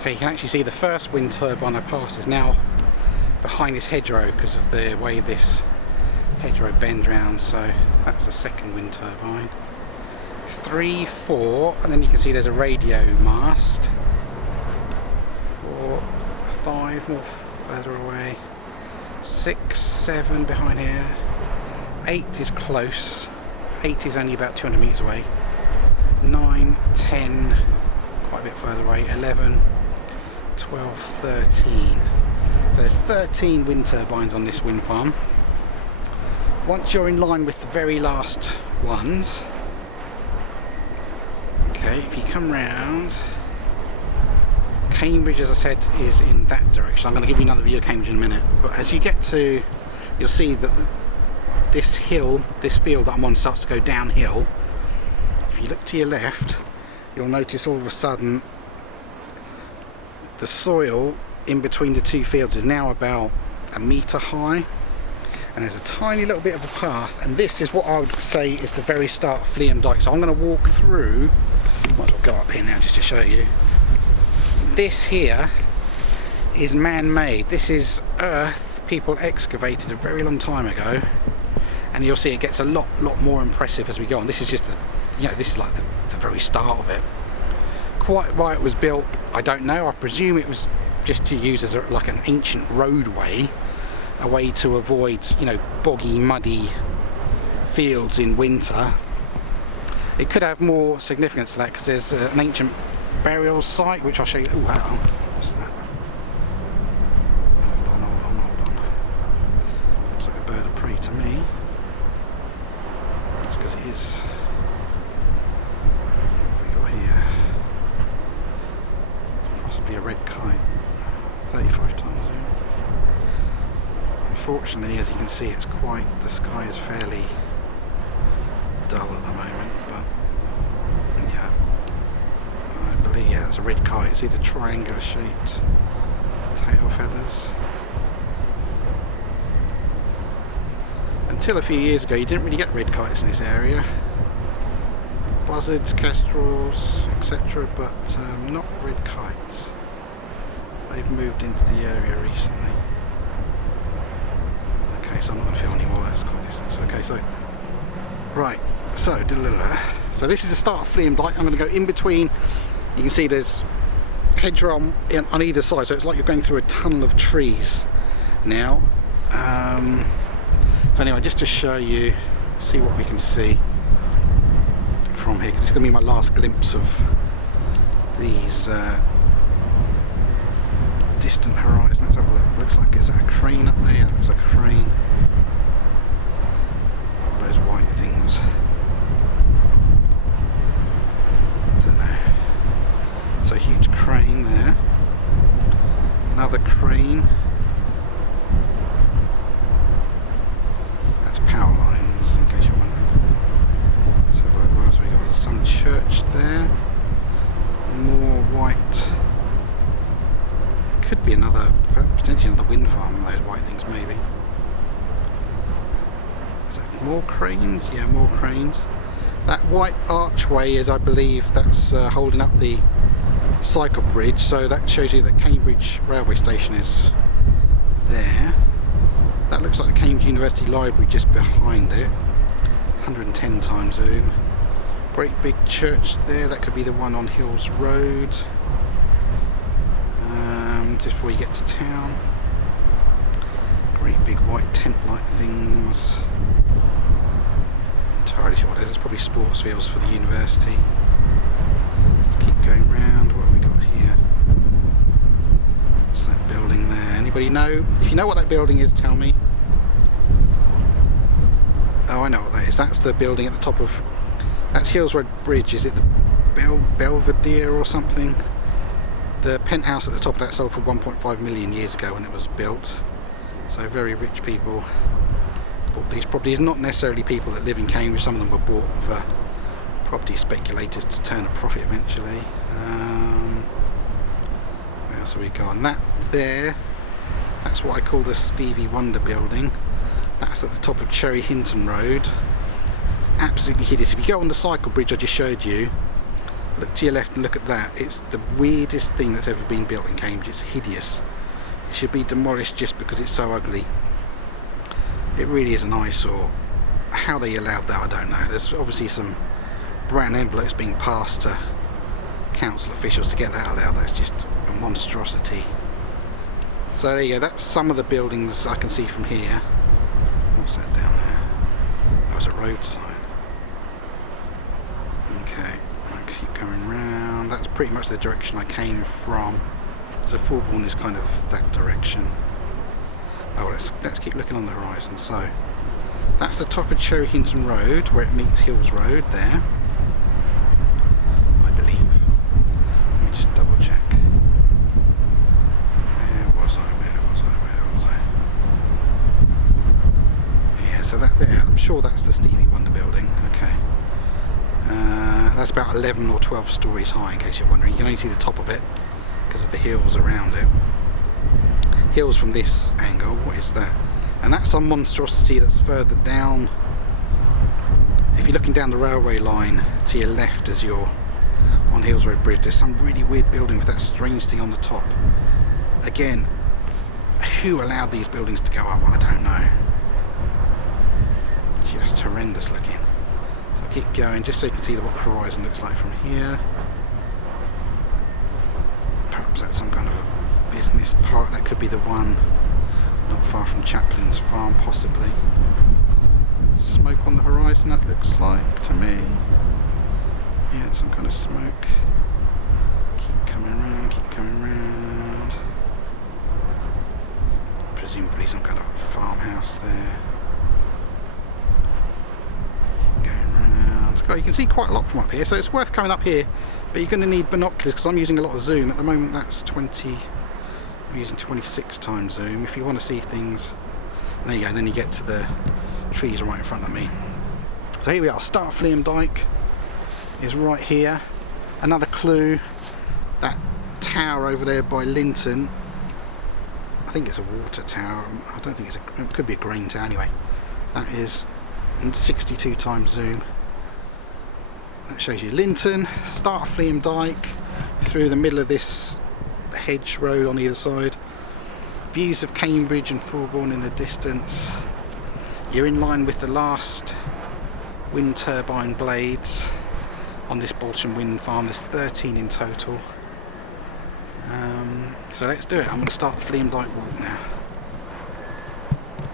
Okay, you can actually see the first wind turbine I passed is now behind this hedgerow because of the way this hedgerow bends round. So that's the second wind turbine. 3, 4, and then you can see there's a radio mast. 4, 5 more further away. 6, 7 behind here. 8 is close. 8 is only about 200 metres away. 9, 10, quite a bit further away. 11, 12, 13. So there's 13 wind turbines on this wind farm. Once you're in line with the very last ones, okay, if you come round, Cambridge, as I said, is in that direction. I'm going to give you another view of Cambridge in a minute. But as you get to, you'll see that this hill, this field that I'm on, starts to go downhill. If you look to your left, you'll notice all of a sudden the soil in between the two fields is now about 1 metre high, and there's a tiny little bit of a path, and this is what I would say is the very start of Fleam Dyke. So I'm going to walk through, might as well go up here now just to show you. This here is man-made. This is earth people excavated a very long time ago, and you'll see it gets a lot more impressive as we go on. This is just the, you know, this is like the very start of it. Quite why it was built, I don't know. I presume it was just to use as like an ancient roadway, a way to avoid, you know, boggy, muddy fields in winter. It could have more significance to that because there's an ancient burial site, which I'll show you. Oh, wow, what's that? Hold on. Looks like a bird of prey to me. That's because it is. What have we got here? Possibly a red kite. 35 times zoom. Unfortunately, as you can see, it's quite, the sky is fairly dull at the moment, but yeah, I believe, yeah, it's a red kite. It's either triangular shaped tail feathers. Until a few years ago, you didn't really get red kites in this area. Buzzards, kestrels, etc., but not red kites. They've moved into the area recently. Okay, so I'm not going to film anymore, that's quite distance. Okay, so, right, so this is the start of Fleam Dyke. I'm going to go in between. You can see there's hedgerow on either side, so it's like you're going through a tunnel of trees now. So anyway, just to show you, see what we can see from here, 'cause it's going to be my last glimpse of these distant horizon. Let's have a look. Looks like, is that a crane up there? Yeah, it looks like a crane. All those white things. Don't know. So huge crane there. Another crane. That's power lines, in case you're wondering. So what else we got? There's some church there. More white. Could be another, potentially another wind farm, those white things maybe. Is that more cranes? Yeah, more cranes. That white archway is, I believe, that's holding up the cycle bridge, so that shows you that Cambridge railway station is there. That looks like the Cambridge University Library just behind it. 110 times zoom. Great big church there, that could be the one on Hills Road. Just before you get to town. Great big white tent-like things. Entirely sure what it is. It's probably sports fields for the university. Let's keep going round. What have we got here? What's that building there? Anybody know? If you know what that building is, tell me. Oh, I know what that is. That's the building at the top of... That's Hills Road Bridge. Is it the Belvedere or something? The penthouse at the top of that sold for 1.5 million years ago when it was built. So very rich people bought these properties. Not necessarily people that live in Cambridge. Some of them were bought for property speculators to turn a profit eventually. What else have we got? And that there, that's what I call the Stevie Wonder building. That's at the top of Cherry Hinton Road. Absolutely hideous. If you go on the cycle bridge I just showed you, Look to your left and look at that. It's the weirdest thing that's ever been built in Cambridge. It's hideous. It should be demolished just because it's so ugly. It really is an eyesore. How they allowed that, I don't know. There's obviously some brown envelopes being passed to council officials to get that allowed. That's just a monstrosity. So there you go, that's some of the buildings I can see from here. What's that down there? That was a road sign. Okay, I keep going round. That's pretty much the direction I came from. So Fulbourn is kind of that direction. Oh, let's keep looking on the horizon. So that's the top of Cherry Hinton Road where it meets Hills Road there, I believe. Let me just double check. Where was I? Yeah, so that there, I'm sure that's the Stevie Wonder building. Okay. That's about 11 or 12 stories high, in case you're wondering. You can only see the top of it because of the hills around it. Hills from this angle, what is that? And that's some monstrosity that's further down. If you're looking down the railway line to your left as you're on Hills Road Bridge, there's some really weird building with that strange thing on the top. Again, who allowed these buildings to go up? I don't know. Just horrendous looking. So I'll keep going just so you can see what the horizon looks like from here. Perhaps that's some kind of a business park. That could be the one not far from Chaplin's Farm, possibly. Smoke on the horizon, that looks like to me. Yeah, some kind of smoke. Keep coming around, keep coming around. Presumably some kind of farmhouse there. Going around. Oh, you can see quite a lot from up here, so it's worth coming up here, but you're going to need binoculars because I'm using a lot of zoom. At the moment that's 20. I'm using 26 times zoom. If you want to see things, there you go, and then you get to the trees right in front of me. So here we are, start Fleam Dyke is right here. Another clue, that tower over there by Linton, I think it's a water tower. I don't think it's it could be a grain tower anyway. That is 62 times zoom. That shows you Linton, start Fleam Dyke, through the middle of this hedge road on either side. Views of Cambridge and Fulbourn in the distance. You're in line with the last wind turbine blades on this Bolton wind farm. There's 13 in total. So let's do it. I'm going to start the Fleam Dyke walk now.